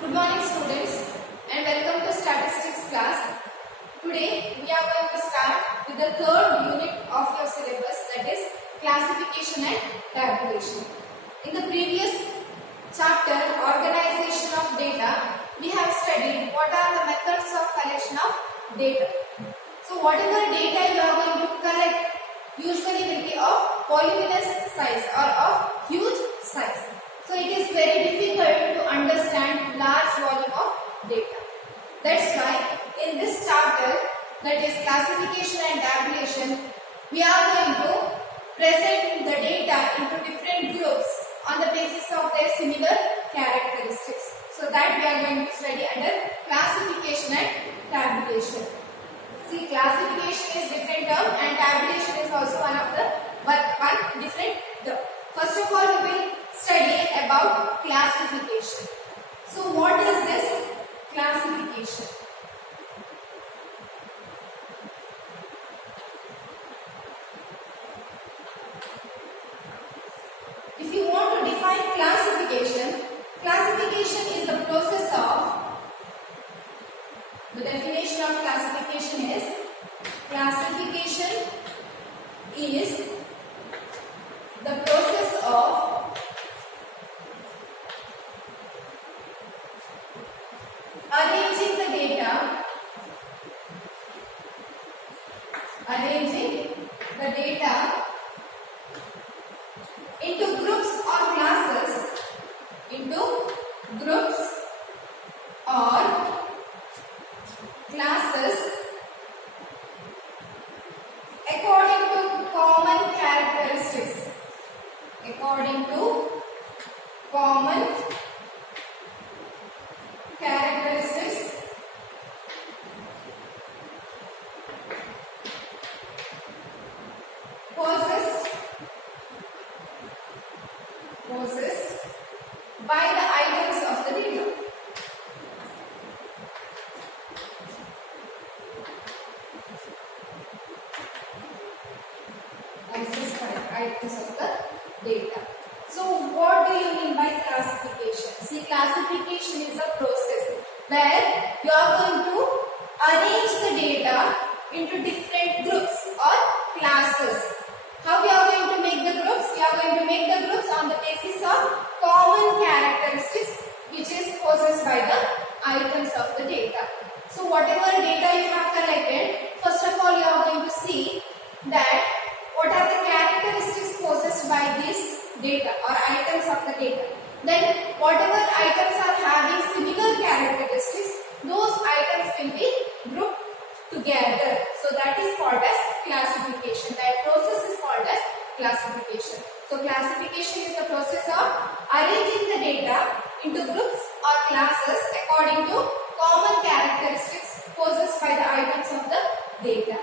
Good morning students and welcome to statistics class. Today we are going to start with the third unit of your syllabus, that is classification and tabulation. In the previous chapter, organization of data, we have studied what are the methods of collection of data. So whatever data you are going to collect usually will be of voluminous size or of huge size. So it is very difficult to understand large volume of data. That's why in this chapter, that is classification and tabulation, we are going to present the data into different groups on the basis of their similar characteristics. So that we are going to study under classification and tabulation. See, classification is different term and tabulation is also one different term. First of all, we will study about classification. So what is this classification? If you want to define classification, classification is the process of, the definition of classification is the process of arranging the data into groups or classes, according to common characteristics. Possessed by the items of the data. Items of the data. So what do you mean by classification? See, classification is a process where you are going to arrange the data into different groups or classes. How we are going to make the groups? We are going to make the groups on the basis of common characteristics which is possessed by the items of the data. So whatever data you have collected, first of all you are going to see that what are the characteristics possessed by these data or items of the data. Then whatever items are having similar characteristics, those items will be grouped together. So that is called as classification. That process is called as classification. So classification is the process of arranging the data into groups or classes according to common characteristics possessed by the items of the data.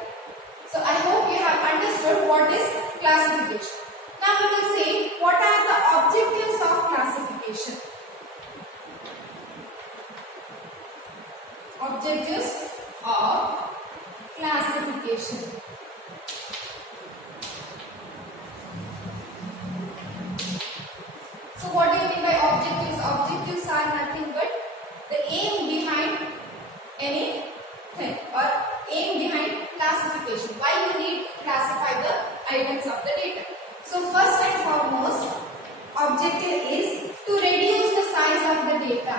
So I hope you have understood what is classification. Now we will see what are the objectives of classification. Objectives of classification. So what do you mean by objectives? Objectives are nothing but the aim behind anything or aim behind classification. Why you need to classify the items of the data? So first and foremost, objective is to reduce the size of the data.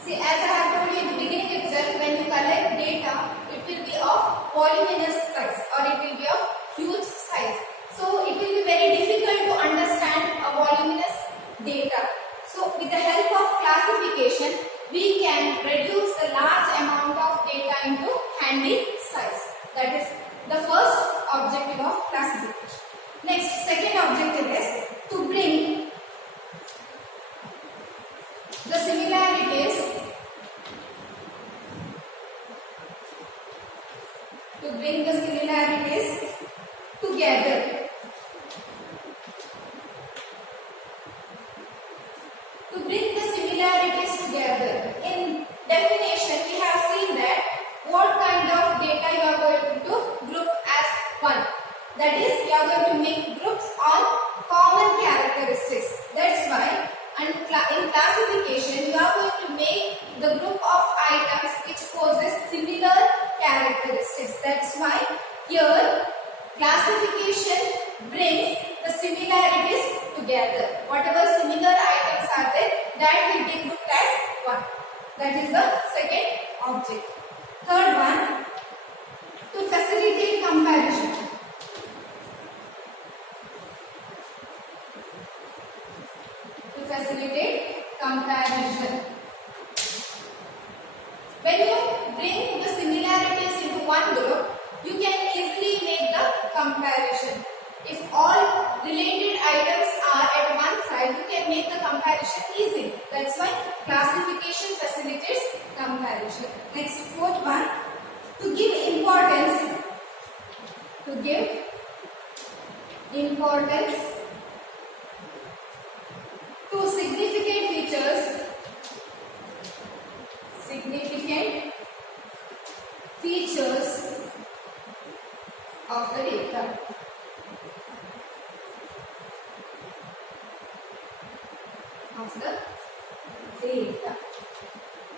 See, as I have told you in the beginning itself, when you collect data, it will be of voluminous size or it will be of huge size. So it will be very difficult to understand a voluminous data. So with the help of classification, we can reduce the large amount of data into handy size. That is the first objective of classification. Next, second objective is to bring the similarities together. To bring the similarities together. In definition, we have seen that what kind of data you are going to group That is, we are going to make groups on common characteristics. That's why in classification, you are going to make the group of items which possess similar characteristics. That's why here classification brings the similarities together. Whatever similar items are there, that will be grouped as one. That is the second object. Third one, to facilitate comparison. To facilitate comparison. When you bring the similarities into one group, you can easily make the comparison. If all related items are at one side, you can make the comparison easy. That's why classification facilitates comparison. Next, fourth one, to give importance. To give importance to significant features. Significant features of the data.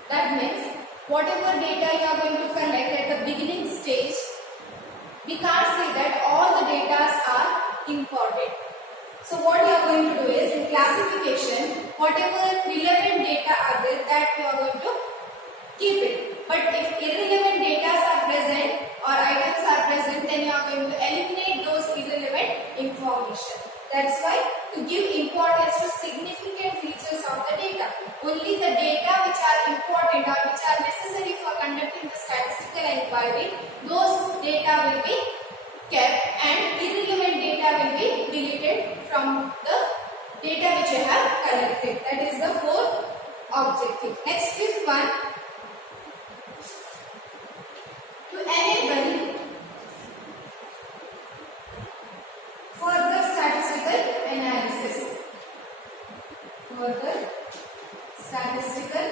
That means whatever data you are going to collect at the beginning stage, we can't say that all the data are important. So what you are going to do is, in classification, whatever relevant data are there, that you are going to keep it. But if irrelevant data are present or items are present, then you are going to eliminate those irrelevant information. That's why to give importance to significant features of the data. Only the data which are important or which are necessary for conducting the statistical inquiry, those data will be kept and irrelevant data will be deleted from the data which you have collected. That is the fourth objective. Next, fifth one, to enable further statistical analysis. Further statistical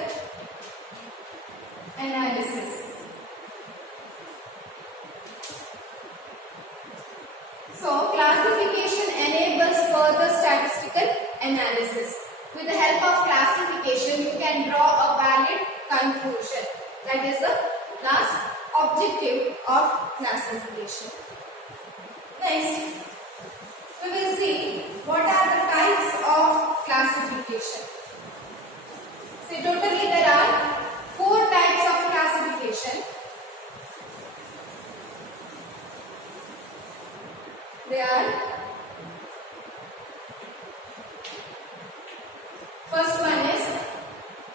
analysis. So, classification enables further statistical analysis. With the help of classification, you can draw a valid conclusion. That is the last objective of classification. Next, we will see what are the types of classification. See, totally there are 4 types of classification. They are, first one is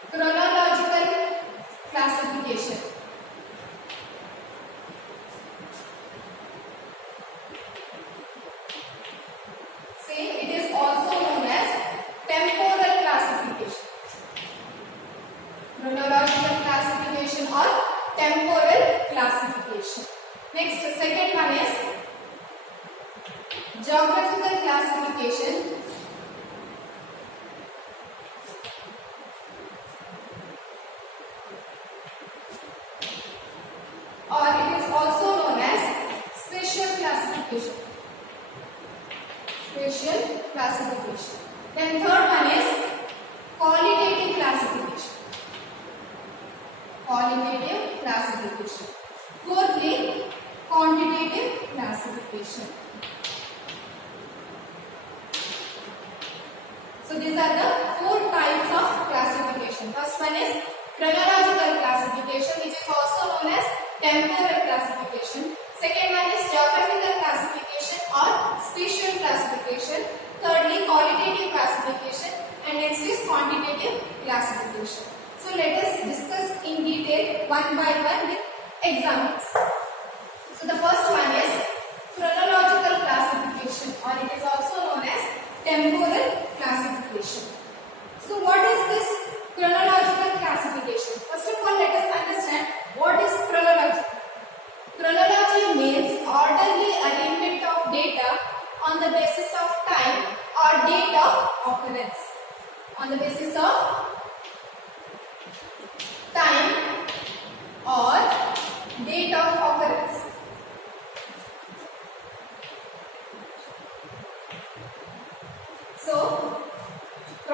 chronological classification. See, it is also known as temporal classification. Chronological classification or temporal classification. Next, the second one is geographical classification. Or it is also known as spatial classification. Spatial classification. Then third one is qualitative classification. Qualitative classification. Fourthly, quantitative classification. So these are the 4 types of classification. First one is chronological classification, which is also known as temporal classification. Second one is geographical classification or spatial classification. Thirdly, qualitative classification, and next is quantitative classification. So let us discuss in detail one by one with examples. So the first one is chronological classification, or it is also known as temporal classification. So what is this chronological classification? First of all, let us understand what is chronology. Chronology means orderly arrangement of data on the basis of time or date of occurrence. On the basis of time or date of occurrence.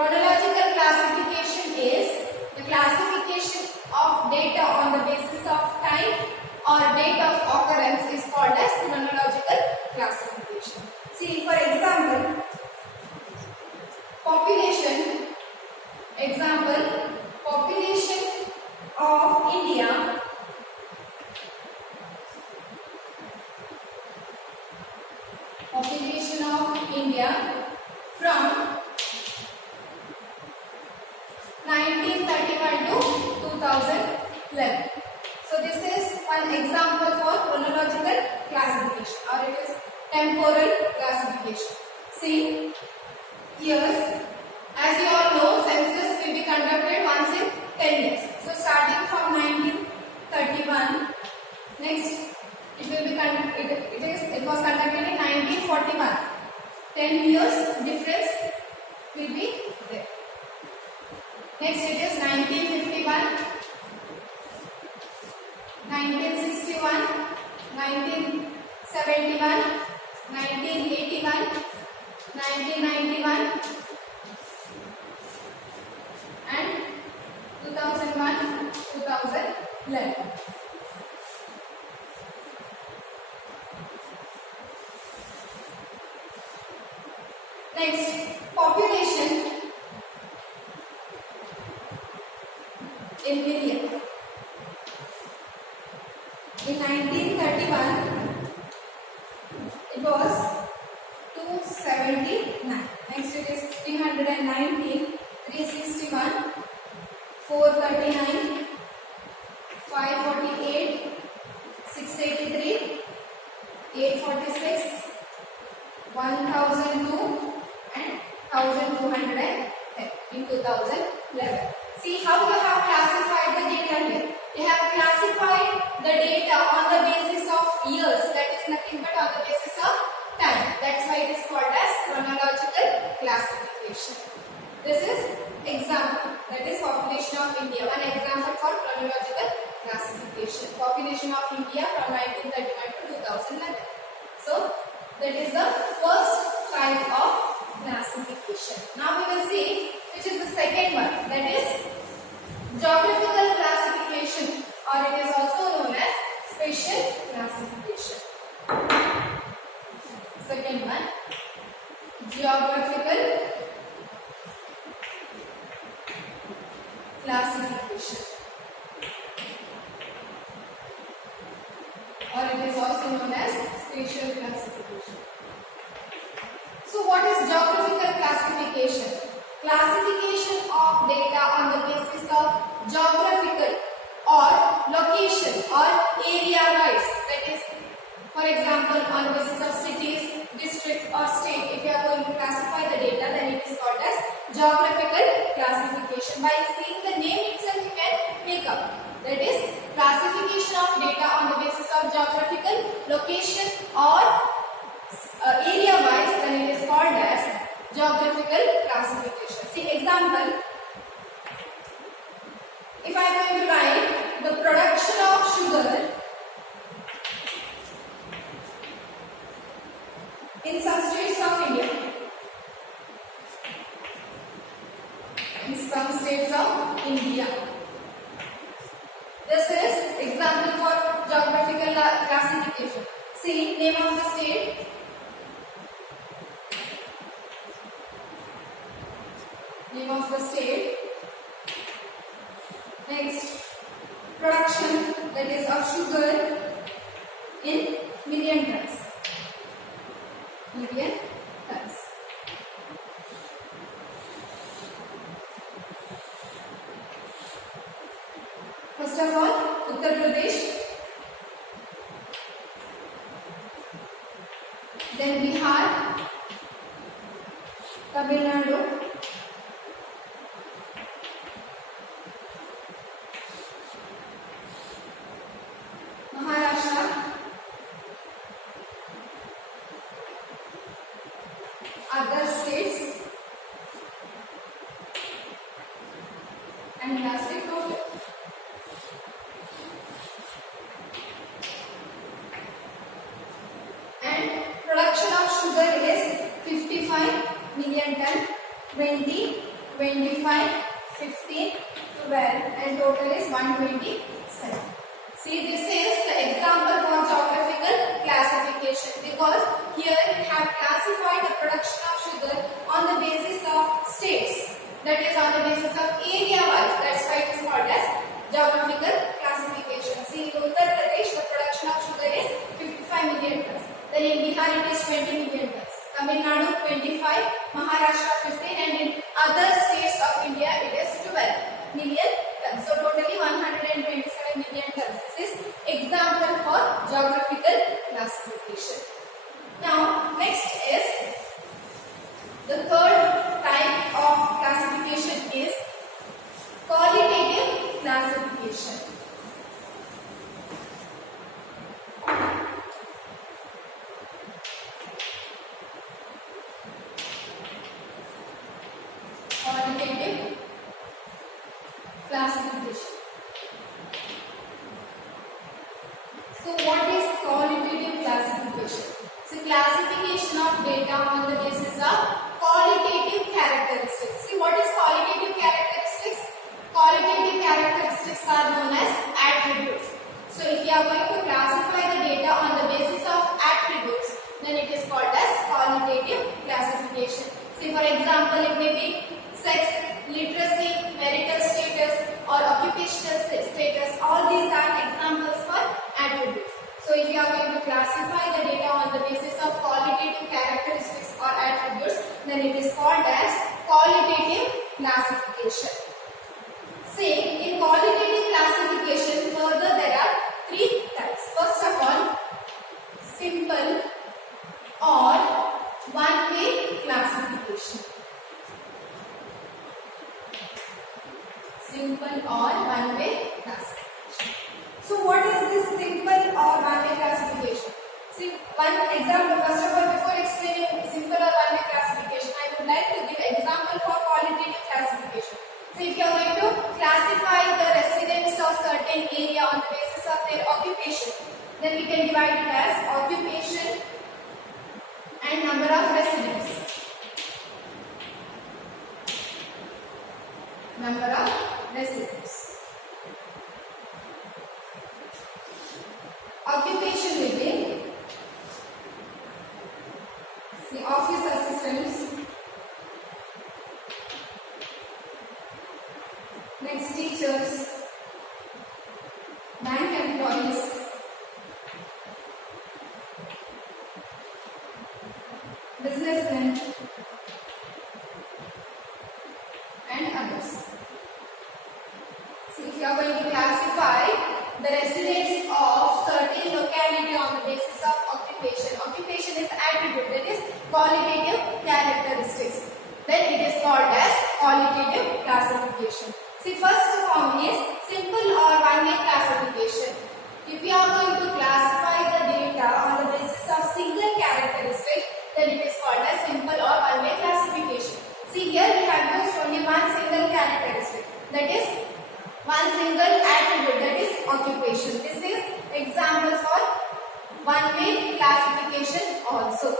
Chronological classification is the classification of data on the basis of time or date of occurrence is called as chronological classification. See, for example, population of India from 1931 to 2011. So this is one example for chronological classification, or it is temporal classification. See, years, as you all know, census will be conducted once in 10 years. So starting from 1931, next it was conducted in 1941. 10 years difference will be there. Next it is 1951, 1961, 1971, 1981, 1991 and 2001, 2011. Next, population in million. In 1931, it was 279. Next it is 319, 361, 439, 548, 683, 846, 1002 and 1210 in 2011. See how you have classified the data here. You have classified the data on the basis of years, that is nothing but on the basis of time. That's why it is called as chronological classification. This is example, that is population of India. One example for chronological classification. Population of India from 1931 to 2011. So that is the first type of classification. Now we will see which is the second one, that is geographical classification, or it is also known as spatial classification. Second one, geographical classification, or it is also known as spatial classification. So what is geographical classification? Classification of data on the basis of geographical or location or area wise, that is, for example, on the basis of cities, district or state. If you are going to classify the data, then it is called as geographical classification. By seeing the name itself you can make up, that is classification of data on the basis of geographical location or area wise, then it is called as geographical classification. See example, if I am going to write the production of sugar in some states of India, This is example for geographical classification. See name of the state. Name of the state. Next, production, that is of sugar in million tons. Million tons. First of all, Uttar Pradesh, then Bihar, Tamil Nadu, Maharashtra, other states, and lastly total. And production of sugar is 55 million ton 2021. 25, 15, 12 and total is 127. See, this is the example for geographical classification because here we have classified the production of sugar on the basis of states, that is on the basis of area wise. That's why it is called as geographical classification. See, in Uttar Pradesh the production of sugar is 55 million tons. Then in Bihar it is 20 million tons. Tamil Nadu 25, Maharashtra 15 and in other states of India it is 12 million tons. So totally 127 million tons. This is example for geographical classification. Now next is the third type of classification is qualitative classification. Qualitative classification. So what is qualitative classification? So classification of data on the basis of qualitative characteristics. See, what is qualitative characteristics? Qualitative characteristics are known as attributes. So if you are going to classify the data on the basis of attributes, then it is called as qualitative classification. See, for example, it may be sex, literacy, marital status or occupational status. All these are examples for attributes. So if you are going to classify the data on the basis of qualitative characteristics or attributes, then it is called as qualitative classification. See, in qualitative classification, further there are three types. First of all, simple or one-way classification. Simple or one-way classification. So what is this simple or one-way classification? See, one example. First of all, before explaining simple or one-way classification, I would like to give example for qualitative classification. So if you are going to classify the residents of certain area on the basis of their occupation, then we can divide it as occupation and number of residents. Number of residents. Occupation will be the office assistants, next teachers, bank employees, businessmen and others. So if you are going to classify the residents of certain locality on the basis of occupation, occupation is attribute, that is qualitative characteristics, then it is called as qualitative classification. See, first form is simple or one-way classification. If you are going to classify the data on the basis of single characteristic, then it is called as simple or one-way classification. See, here we have used only one single characteristic, that is one single attribute, that is occupation. This is example for one-way classification also.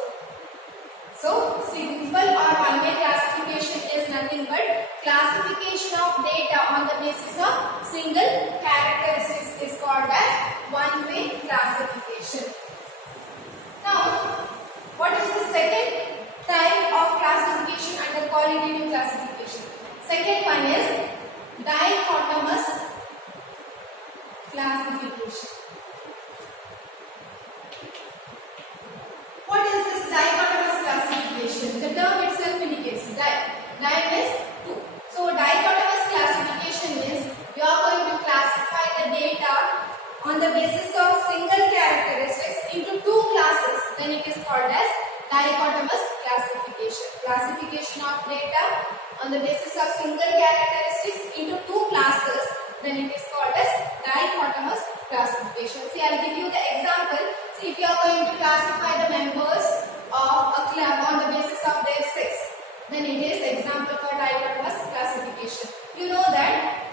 So, simple or one-way classification is nothing but classification of data on the basis of single characteristics is called as one-way classification. Now, what is the second type of classification under qualitative classification? Second one is dichotomous classification. What is this dichotomous classification? The term itself indicates di is two. So dichotomous classification means you are going to classify the data on the basis of single characteristics into two classes. Then it is called as dichotomous classification. Classification of data on the basis of single characteristics into two classes. Then it is called as dichotomous classification. See, I will give you the example. See, if you are going to classify the members of a club on the basis of their sex, then it is example for dichotomous classification. You know that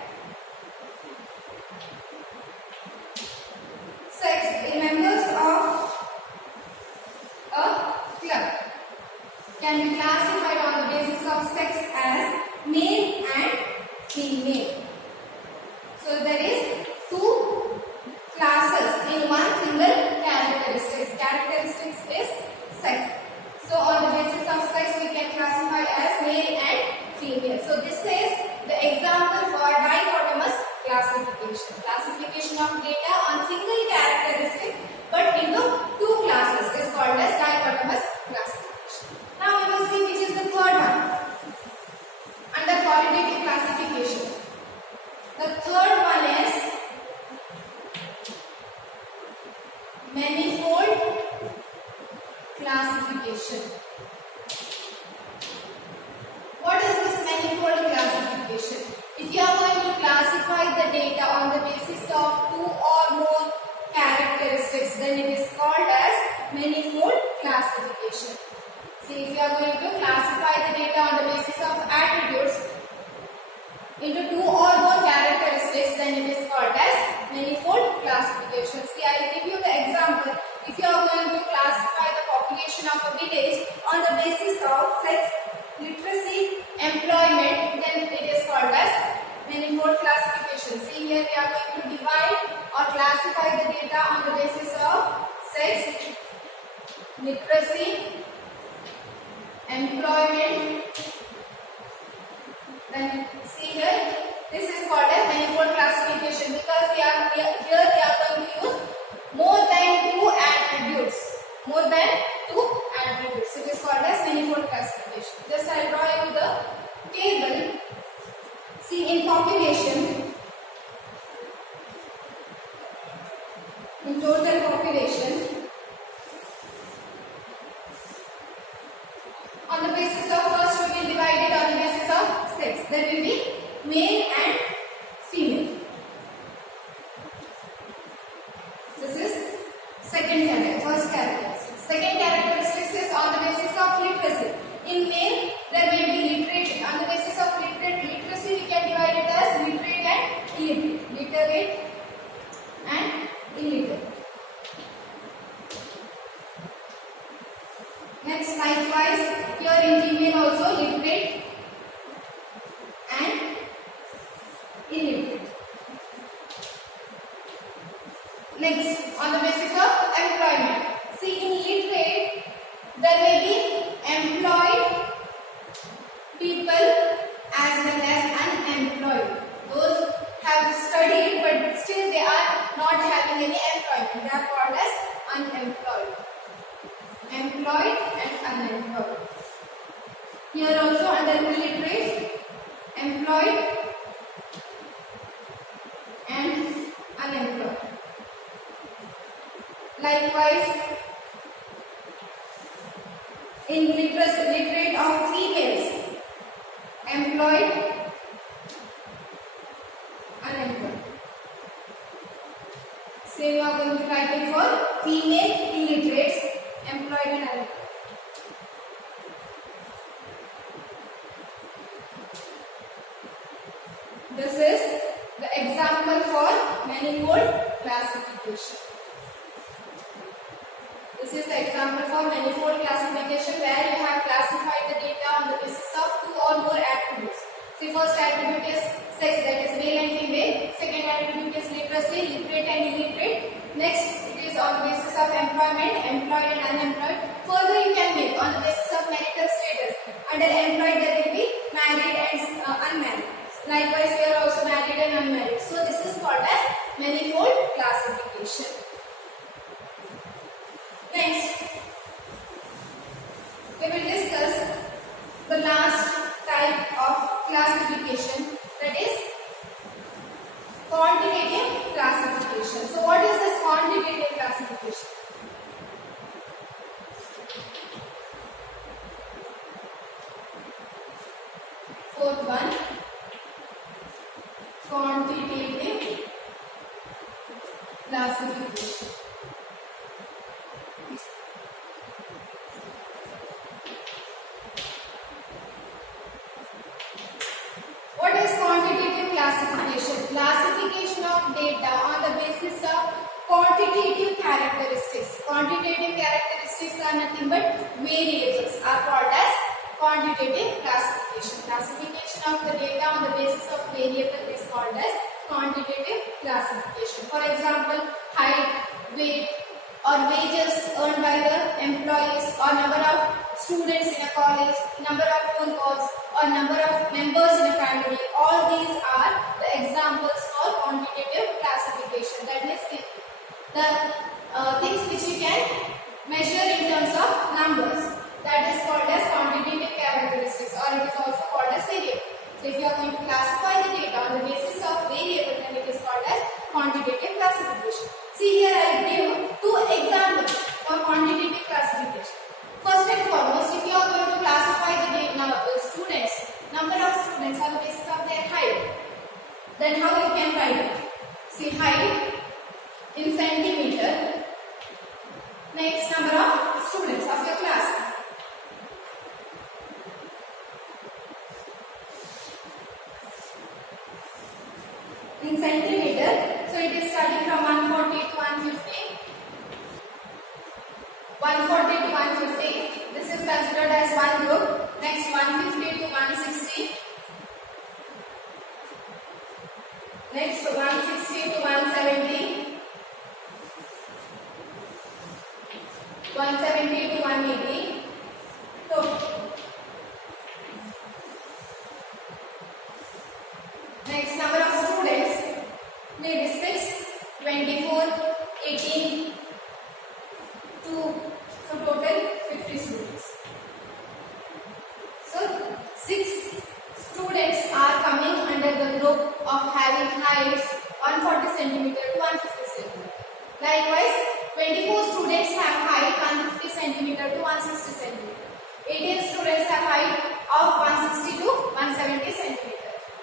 sex, members of a club can be classified on the basis of sex as male and manifold classification. What is this manifold classification? If you are going to classify the data on the basis of two or more characteristics, then it is called as manifold classification. See, if you are going to classify the data on the basis of attributes into two or more characteristics, then it is called as manifold classification. See, I will give you the example. If you are going to classify the population of a village on the basis of sex, literacy, employment, then it is called as manifold classification. See, here we are going to divide or classify the data on the basis of sex, literacy, employment. Then see here, this is called as manifold classification because here we are going to use more than two attributes. More than two attributes. It is called as manifold classification. Just I will draw you the table. See, in population, in total population, on the basis of first we will divide it on the basis of sex. There will be male and female. This is second character, first characteristic. Second characteristic is on the basis of literacy. In male, there may be literate. On the basis of literacy, we can divide it as literate and illiterate. Literate and illiterate. Next, likewise, here in female also literate and illiterate. Next, on the basis of employment. See, in literate, there may be employed people as well as unemployed. Those have studied but still they are not having any employment. They are called as unemployed. Employed and unemployed. Here also under illiterate, employed and unemployed. Likewise, in literate of females, employed, unemployed. Same we are going to write it for female illiterates, employed and unemployed. This is the example for manifold classification. This is the example for manifold classification where you have classified the data on the basis of two or more attributes. See, first attribute is sex, that is male and female. Second attribute is literacy, literate and illiterate. Next, it is on the basis of employment, employed and unemployed. Further, you can make on the basis of marital status. Under employed, there will be married and unmarried. Likewise, here also married and unmarried. So, this is called as manifold classification. Next, we will discuss the last type of classification, that is quantitative classification. So, what is this quantitative classification? Fourth one, quantitative classification. What is quantitative classification? Classification of data on the basis of quantitative characteristics. Quantitative characteristics are nothing but variables, are called as quantitative classification. Classification of the data on the basis of variable is called as quantitative classification. For example, height, weight, or wages earned by the employees, or number of students in a college, number of phone calls, or number of members in a family. All these are the examples for quantitative classification. That means the things which you can measure in terms of numbers. That is called as quantitative characteristics, or it is also called as variable. So if you are going to classify the data on the basis of variable, then it is called as quantitative classification. See here I give two examples Next, number of students of your class. In centimeter, so it is starting from 140 to 150. 140 to 150. This is considered as one group. Next, 150 to 160. Next, 160 to 170. 170 to 180. So, next number of students, maybe 6, 24, 18, 2, so total 50 students. So 6 students are coming under the group of having heights 140 cm to 150 cm. Likewise, 24 students have height 150 cm to 160 cm. 18 students have height of 160 to 170 cm.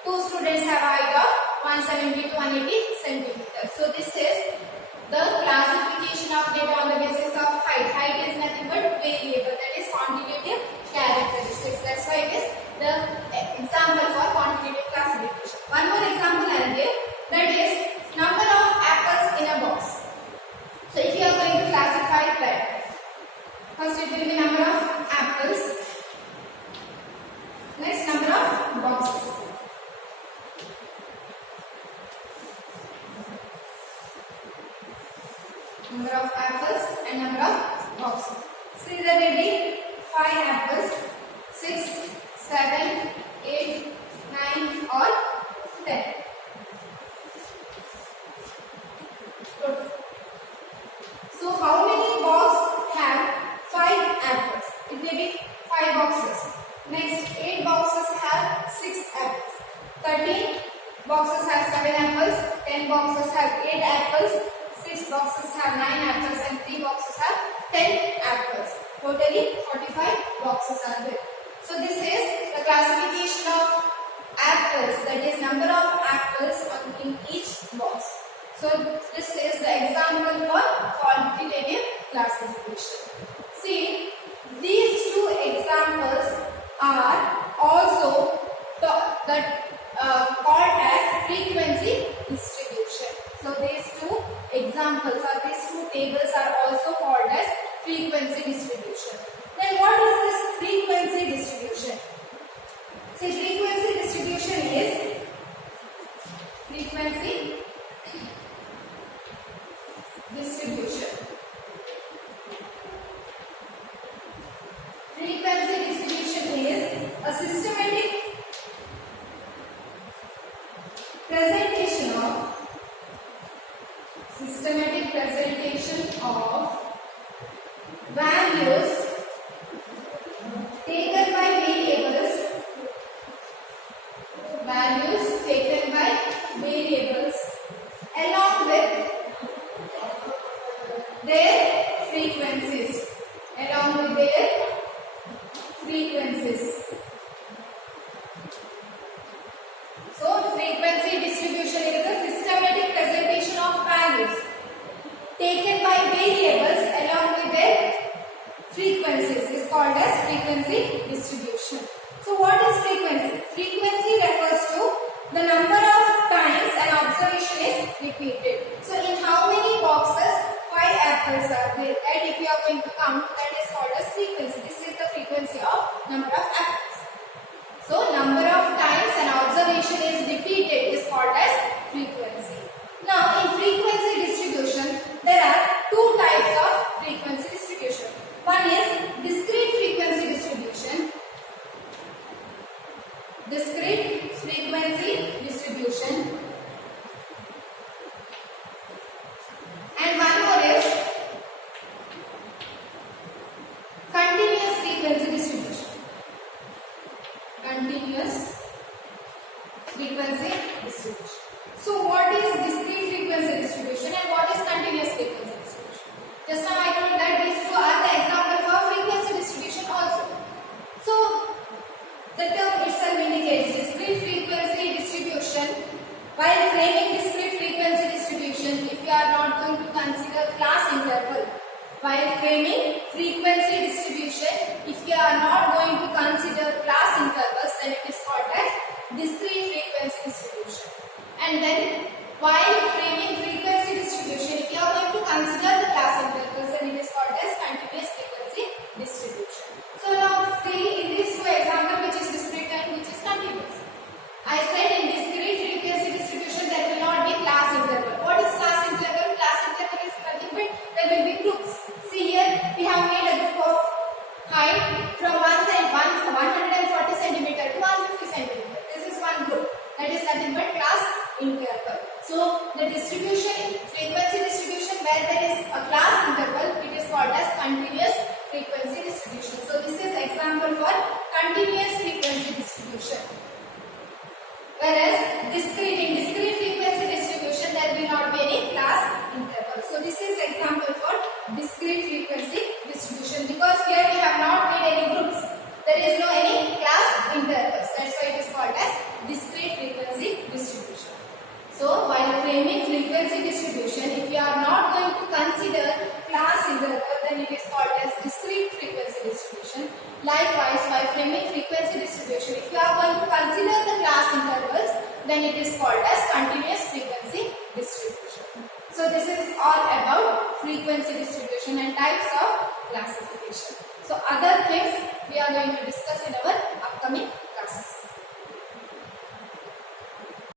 2 students have height of 170 to 180 cm. So this is the classification of data on the basis of height. Height is nothing but variable, that is quantitative characteristics. That's why it is the example for quantitative classification. One more example I will give, that is number of apples in a box. So if you are going to classify that, first it will be number of apples, next number of boxes. Number of apples and number of boxes. See that there will be 5 apples, 6, 7, 8, 9 or 10. Good. So how many boxes have 5 apples? It may be 5 boxes. Next, 8 boxes have 6 apples. 13 boxes have 7 apples. 10 boxes have 8 apples. 6 boxes have 9 apples and 3 boxes have 10 apples. Totally 45 boxes are there. So this is the classification of apples, that is number of apples in each box. So this is the example for quantitative classification. See, these two examples are also called as frequency distribution. So these two examples or these two tables are also called as frequency distribution. Then what is this frequency distribution? See, frequency distribution is frequency distribution. Frequency distribution is a systematic presentation of values taken by variables along with their frequencies. So frequency distribution is a systematic presentation of values taken by variables along with their frequencies is called as frequency distribution. So what is frequency? Frequency refers to the number of times an observation is repeated. So in how many boxes 5 apples are there? That if you are going to count, that is called as frequency. This is the frequency of number of apples. So number of times an observation is repeated is called as frequency. Now in frequency distribution, there are 2 types of frequency distribution. One is discrete frequency distribution. And one more is continuous frequency distribution. So what is discrete frequency distribution and what is continuous frequency distribution? Just now I told that these two are the example for frequency distribution also. So the term itself indicates discrete frequency distribution. While framing discrete frequency distribution, if you are not going to consider class interval, while framing frequency distribution, if you are not going to consider class intervals, then it is called as discrete frequency distribution. And then while framing frequency distribution, if you are going to consider the class intervals, then it is called as continuous frequency distribution. So now see in this two example, which is discrete and which is continuous. I said in discrete frequency distribution there will not be class interval. What is class interval? Class interval is nothing but there will be groups. See here we have made a group of height from one side 140 cm to 150 cm. This is one group. That is nothing but class interval. So the distribution, frequency distribution where there is a class interval, it is called as continuous frequency distribution. So this is example for continuous frequency distribution. Whereas in discrete frequency distribution there will not be any class interval. So this is example for discrete frequency distribution, because here we have not made any groups. There is no any class intervals. That's why it is called as discrete frequency distribution. So while framing frequency distribution, if you are not going to consider class interval, then it is called as discrete frequency distribution. Likewise, while framing frequency distribution, if you are going to consider the class intervals, then it is called as continuous frequency distribution. So this is all about frequency distribution and types of classification. So other things we are going to discuss in our upcoming classes.